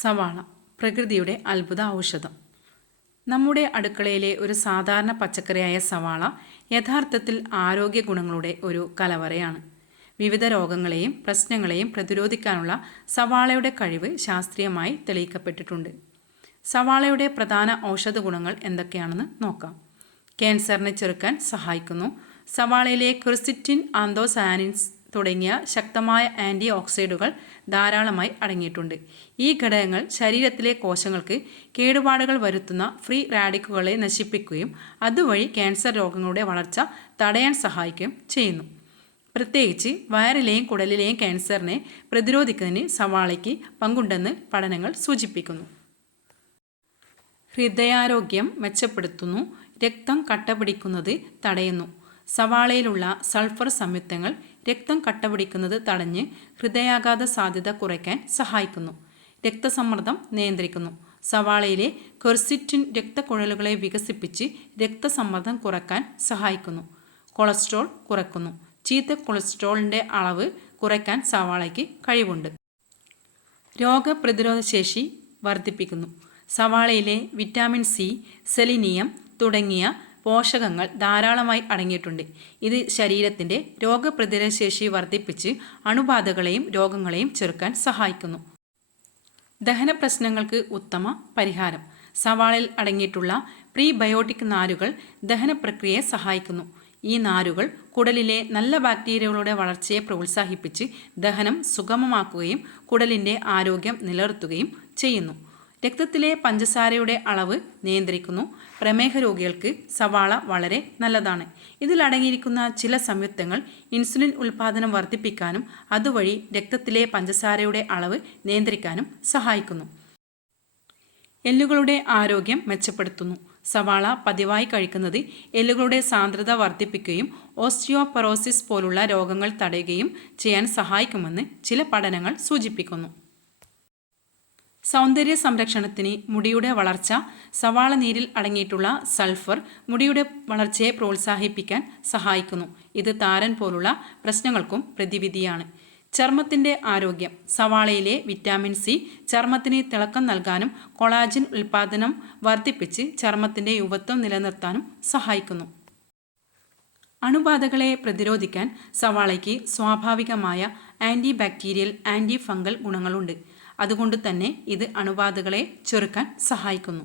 സവാള പ്രകൃതിയുടെ അത്ഭുത ഔഷധം. നമ്മുടെ അടുക്കളയിലെ ഒരു സാധാരണ പച്ചക്കറിയായ സവാള യഥാർത്ഥത്തിൽ ആരോഗ്യ ഗുണങ്ങളുടെ ഒരു കലവറയാണ്. വിവിധ രോഗങ്ങളെയും പ്രശ്നങ്ങളെയും പ്രതിരോധിക്കാനുള്ള സവാളയുടെ കഴിവ് ശാസ്ത്രീയമായി തെളിയിക്കപ്പെട്ടിട്ടുണ്ട്. സവാളയുടെ പ്രധാന ഔഷധ ഗുണങ്ങൾ എന്തൊക്കെയാണെന്ന് നോക്കാം. ക്യാൻസറിനെ ചെറുക്കാൻ സഹായിക്കുന്നു. സവാളയിലെ ക്വിർസിറ്റിൻ, ആന്തോസയാനിൻസ് തുടങ്ങിയ ശക്തമായ ആൻറ്റി ഓക്സിഡന്റുകൾ ധാരാളമായി അടങ്ങിയിട്ടുണ്ട്. ഈ ഘടകങ്ങൾ ശരീരത്തിലെ കോശങ്ങൾക്ക് കേടുപാടുകൾ വരുത്തുന്ന ഫ്രീ റാഡിക്കലുകളെ നശിപ്പിക്കുകയും അതുവഴി ക്യാൻസർ രോഗങ്ങളുടെ വളർച്ച തടയാൻ സഹായിക്കുകയും ചെയ്യുന്നു. പ്രത്യേകിച്ച് വയറിലെയും കുടലിലെയും ക്യാൻസറിനെ പ്രതിരോധിക്കുന്നതിന് സവാളയ്ക്ക് പങ്കുണ്ടെന്ന് പഠനങ്ങൾ സൂചിപ്പിക്കുന്നു. ഹൃദയാരോഗ്യം മെച്ചപ്പെടുത്തുന്നു. രക്തം കട്ടപിടിക്കുന്നത് തടയുന്നു. സവാളയിലുള്ള സൾഫർ സംയുക്തങ്ങൾ രക്തം കട്ടപിടിക്കുന്നത് തടഞ്ഞ് ഹൃദയാഘാത സാധ്യത കുറയ്ക്കാൻ സഹായിക്കുന്നു. രക്തസമ്മർദ്ദം നിയന്ത്രിക്കുന്നു. സവാളയിലെ ക്വിർസിറ്റിൻ രക്തക്കുഴലുകളെ വികസിപ്പിച്ച് രക്തസമ്മർദ്ദം കുറയ്ക്കാൻ സഹായിക്കുന്നു. കൊളസ്ട്രോൾ കുറയ്ക്കുന്നു. ചീത്ത കൊളസ്ട്രോളിൻ്റെ അളവ് കുറയ്ക്കാൻ സവാളയ്ക്ക് കഴിവുണ്ട്. രോഗപ്രതിരോധശേഷി വർദ്ധിപ്പിക്കുന്നു. സവാളയിലെ വിറ്റാമിൻ സി, സെലിനിയം തുടങ്ങിയ പോഷകങ്ങൾ ധാരാളമായി അടങ്ങിയിട്ടുണ്ട്. ഇത് ശരീരത്തിൻ്റെ രോഗപ്രതിരോധശേഷി വർദ്ധിപ്പിച്ച് അണുബാധകളെയും രോഗങ്ങളെയും ചെറുക്കാൻ സഹായിക്കുന്നു. ദഹന പ്രശ്നങ്ങൾക്ക് ഉത്തമ പരിഹാരം. സവാളയിൽ അടങ്ങിയിട്ടുള്ള പ്രീബയോട്ടിക് നാരുകൾ ദഹന പ്രക്രിയയെ സഹായിക്കുന്നു. ഈ നാരുകൾ കുടലിലെ നല്ല ബാക്ടീരിയകളുടെ വളർച്ചയെ പ്രോത്സാഹിപ്പിച്ച് ദഹനം സുഗമമാക്കുകയും കുടലിൻ്റെ ആരോഗ്യം നിലനിർത്തുകയും ചെയ്യുന്നു. രക്തത്തിലെ പഞ്ചസാരയുടെ അളവ് നിയന്ത്രിക്കുന്നു. പ്രമേഹ രോഗികൾക്ക് സവാള വളരെ നല്ലതാണ്. ഇതിൽ അടങ്ങിയിരിക്കുന്ന ചില സംയുക്തങ്ങൾ ഇൻസുലിൻ ഉൽപ്പാദനം വർദ്ധിപ്പിക്കാനും അതുവഴി രക്തത്തിലെ പഞ്ചസാരയുടെ അളവ് നിയന്ത്രിക്കാനും സഹായിക്കുന്നു. എല്ലുകളുടെ ആരോഗ്യം മെച്ചപ്പെടുത്തുന്നു. സവാള പതിവായി കഴിക്കുന്നത് എല്ലുകളുടെ സാന്ദ്രത വർദ്ധിപ്പിക്കുകയും ഓസ്റ്റിയോപൊറോസിസ് പോലുള്ള രോഗങ്ങൾ തടയുകയും ചെയ്യാൻ സഹായിക്കുമെന്ന് ചില പഠനങ്ങൾ സൂചിപ്പിക്കുന്നു. സൗന്ദര്യ സംരക്ഷണത്തിന് മുടിയുടെ വളർച്ച. സവാള നീരിൽ അടങ്ങിയിട്ടുള്ള സൾഫർ മുടിയുടെ വളർച്ചയെ പ്രോത്സാഹിപ്പിക്കാൻ സഹായിക്കുന്നു. ഇത് താരൻ പോലുള്ള പ്രശ്നങ്ങൾക്കും പ്രതിവിധിയാണ്. ചർമ്മത്തിൻ്റെ ആരോഗ്യം. സവാളയിലെ വിറ്റാമിൻ സി ചർമ്മത്തിന് തിളക്കം നൽകാനും കൊളാജിൻ ഉൽപ്പാദനം വർദ്ധിപ്പിച്ച് ചർമ്മത്തിൻ്റെ യുവത്വം നിലനിർത്താനും സഹായിക്കുന്നു. അണുബാധകളെ പ്രതിരോധിക്കാൻ സവാളയ്ക്ക് സ്വാഭാവികമായ ആൻറ്റി ബാക്ടീരിയൽ, ആൻറ്റി ഫംഗൽ ഗുണങ്ങളുണ്ട്. അതുകൊണ്ട് തന്നെ ഇത് അണുബാധകളെ ചെറുക്കാൻ സഹായിക്കുന്നു.